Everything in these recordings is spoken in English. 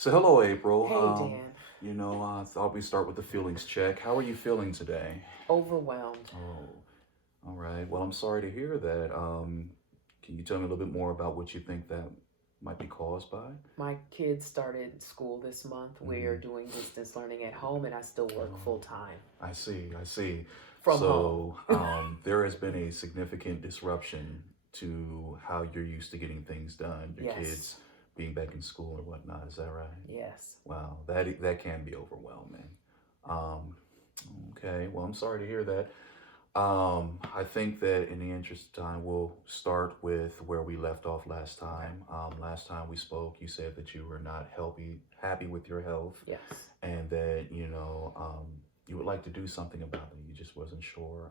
So hello, April. Hey, Dan. I thought we'd start with the feelings check. How are you feeling today? Overwhelmed. Oh, all right. Well, I'm sorry to hear that. Can you tell me a little bit more about what you think that might be caused by? My kids started school this month. We're Mm-hmm. doing distance learning at home, and I still work full Oh, time I see. I see. from home. So, there has been a significant disruption to how you're used to getting things done. Your Yes. kids being back in school and whatnot. Is that right? Yes. Wow, that can be overwhelming. Um, okay, well, I'm sorry to hear that. I think that in the interest of time, we'll start with where we left off last Okay. time. Last time we spoke, you said that you were not happy with your health, Yes. and that you would like to do something about it. You just wasn't sure.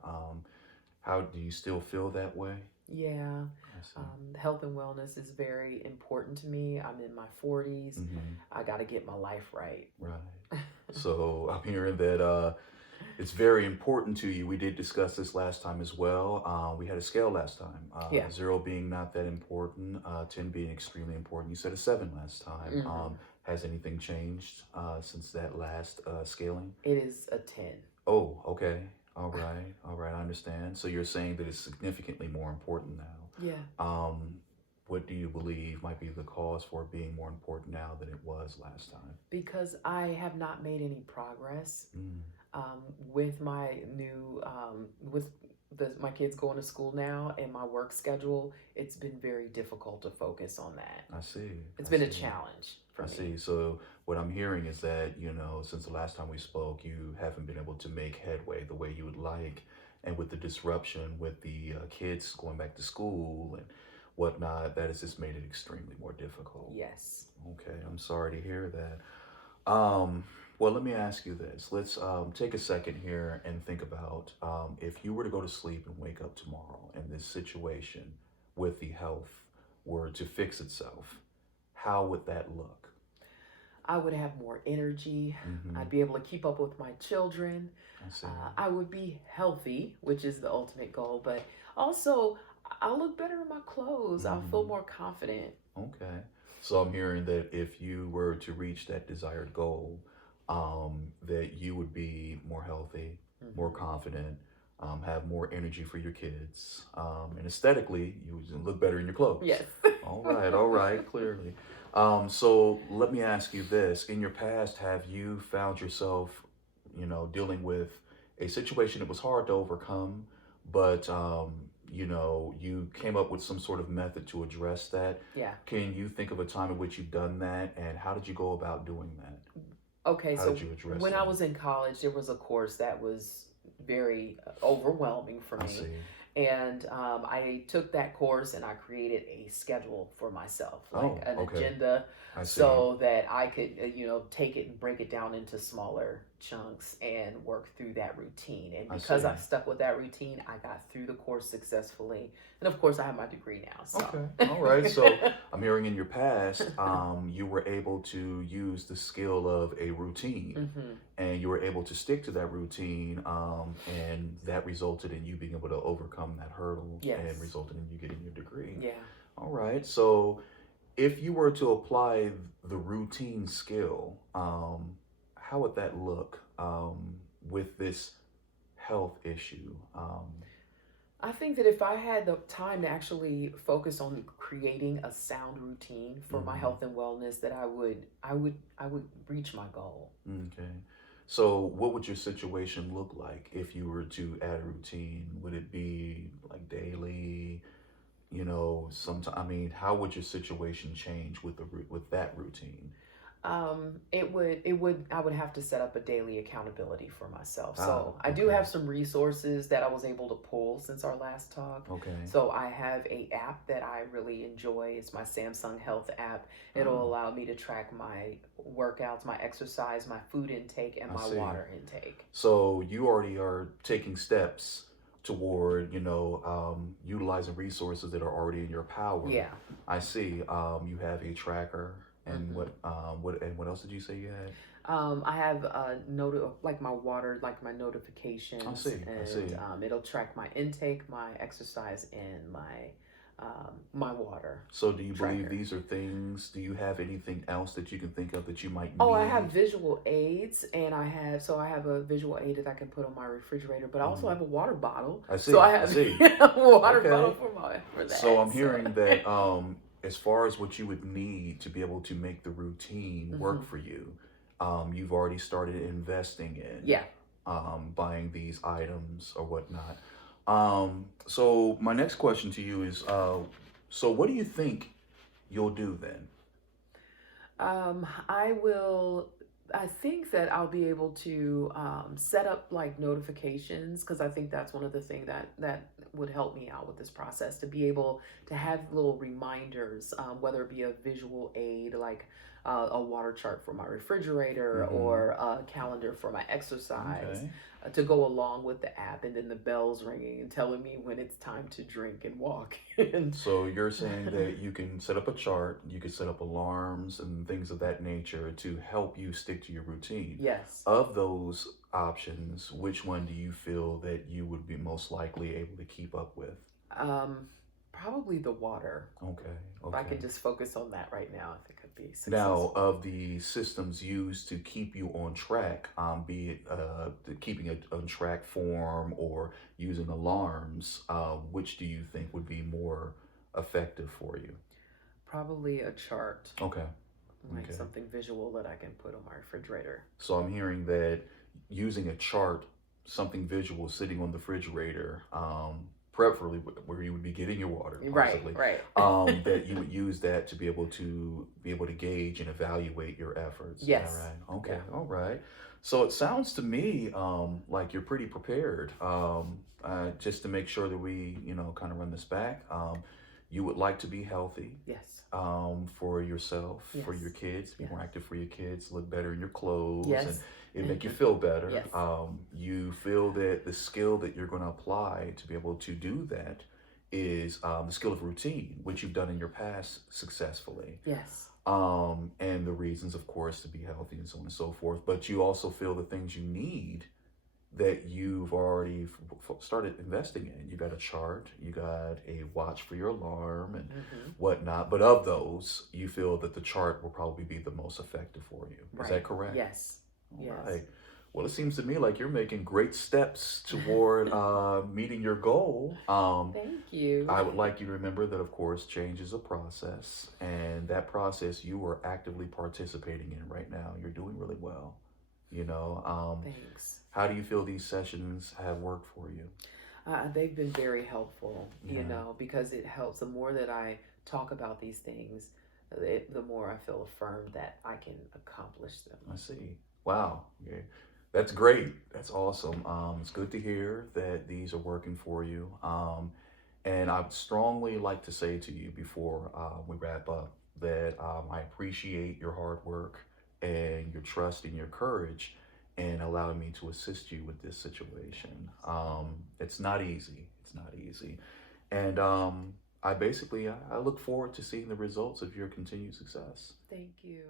How do you still feel that way? Yeah. I see. Health and wellness is very important to me. I'm in my 40s. Mm-hmm. I got to get my life right. Right. So I'm hearing that it's very important to you. We did discuss this last time as well. We had a scale last time. Yeah. 0 being not that important, 10 being extremely important. You said a 7 last time. Hmm. Has anything changed since that last scaling? It is a 10. Oh, okay. All right. All right. I understand. So you're saying that it's significantly more important now. Yeah. Um, what do you believe might be the cause for it being more important now than it was last time? Because I have not made any progress. Mm, With my with my kids going to school now and my work schedule, it's been very difficult to focus on that. I see. It's I been a see. challenge for I me. see. So what I'm hearing is that, since the last time we spoke, you haven't been able to make headway the way you would like. And with the disruption with the kids going back to school and whatnot, that has just made it extremely more difficult. Yes. Okay, I'm sorry to hear that. Well, let me ask you this. Let's take a second here and think about if you were to go to sleep and wake up tomorrow and this situation with the health were to fix itself, how would that look? I would have more energy. Mm-hmm. I'd be able to keep up with my children. I see. I would be healthy, which is the ultimate goal, but also I'll look better in my clothes. I'll feel Mm-hmm. more confident. Okay. So I'm hearing that if you were to reach that desired goal, that you would be more healthy, more Hmm. confident, have more energy for your kids, and aesthetically, you would look better in your clothes. Yes. All right, clearly. So let me ask you this. In your past, have you found yourself, dealing with a situation that was hard to overcome, but, you came up with some sort of method to address that? Yeah. Can you think of a time in which you've done that, and how did you go about doing that? Okay, How did so you address when I that? was in college, there was a course that was very overwhelming for I me. see. And I took that course and I created a schedule for myself, like Oh, an okay. agenda, I see. so that I could, take it and break it down into smaller chunks and work through that routine. And I because I see. stuck with that routine, I got through the course successfully. And of course, I have my degree now. Okay. So, All right. So I'm hearing in your past, you were able to use the skill of a routine hmm, and you were able to stick to that routine. And that resulted in you being able to overcome that hurdle and yes, resulted in you getting your degree. yeah. All right. So if you were to apply the routine skill, how would that look with this health issue? I think that if I had the time to actually focus on creating a sound routine for my Mhm. health and wellness, that I would reach my goal. Okay. So, what would your situation look like if you were to add a routine? Would it be like daily? Sometime. I mean, how would your situation change with with that routine? I would have to set up a daily accountability for myself. Ah, So I do okay, have some resources that I was able to pull since our last talk. okay. So I have a app that I really enjoy. It's my Samsung Health app. It'll Oh, allow me to track my workouts, my exercise, my food intake, and I my see. water intake. So you already are taking steps toward, utilizing resources that are already in your power. Yeah. I see. You have a tracker, and Hmm. what else did you say you had? I have like my water, like my I notifications, see. I and see. it'll track my intake, my exercise, and my my water So do you believe tracker. these are things, do you have anything else that you can think of that you might Oh, I have need? visual aids, and I have a visual aid that I can put on my refrigerator, but I also Mhm. have a water bottle. I So I see, I have see. a water bottle Okay. for So that. I'm So hearing that as far as what you would need to be able to make the routine work hmm for you, you've already started investing in yeah. buying these items or whatnot. So my next question to you is, so what do you think you'll do then? I will. I think that I'll be able to set up like notifications, because I think that's one of the things that would help me out with this process, to be able to have little reminders, whether it be a visual aid like a water chart for my refrigerator Mm-hmm. or a calendar for my exercise, Okay. to go along with the app, and then the bells ringing and telling me when it's time to drink and walk. and So you're saying that you can set up a chart, you can set up alarms and things of that nature to help you stick to your routine. yes. Of those options, which one do you feel that you would be most likely able to keep up with? Um, Probably the water. Okay, If I okay. could just focus on that right now, I think I'd be Now, successful. of the systems used to keep you on track, be it keeping it on track form or using alarms, which do you think would be more effective for you? Probably a chart, Okay, like okay. something visual that I can put on my refrigerator. So I'm hearing that using a chart, something visual sitting on the refrigerator, preferably where you would be getting your water, Right, possibly, right. that you would use that to be able to gauge and evaluate your efforts. Is that Yes. right? Okay, Yeah. all right. So it sounds to me like you're pretty prepared. Just to make sure that we, kind of run this back. You would like to be healthy Yes. for yourself, for your Yes. kids, be Yes. more active for your kids, look better in your clothes, and Yes. it make you feel better. yes. You feel that the skill that you're going to apply to be able to do that is the skill of routine, which you've done in your past successfully. Yes. And the reasons, of course, to be healthy and so on and so forth. But you also feel the things you need that you've already started investing in. You got a chart, you got a watch for your alarm and hmm whatnot. But of those, you feel that the chart will probably be the most effective for you. Is that Right. correct? Yes. All Yes. right. Well, it seems to me like you're making great steps toward meeting your goal. Thank you. I would like you to remember that, of course, change is a process, and that process you are actively participating in right now. You're doing really well. Thanks. How do you feel these sessions have worked for you? They've been very helpful, Yeah, because it helps. The more that I talk about these things, the more I feel affirmed that I can accomplish them. I see. Wow. Yeah. That's great. That's awesome. It's good to hear that these are working for you. And I would strongly like to say to you before we wrap up that I appreciate your hard work and your trust and your courage in allowing me to assist you with this situation. Thanks. It's not easy. It's not easy. And I look forward to seeing the results of your continued success. Thank you.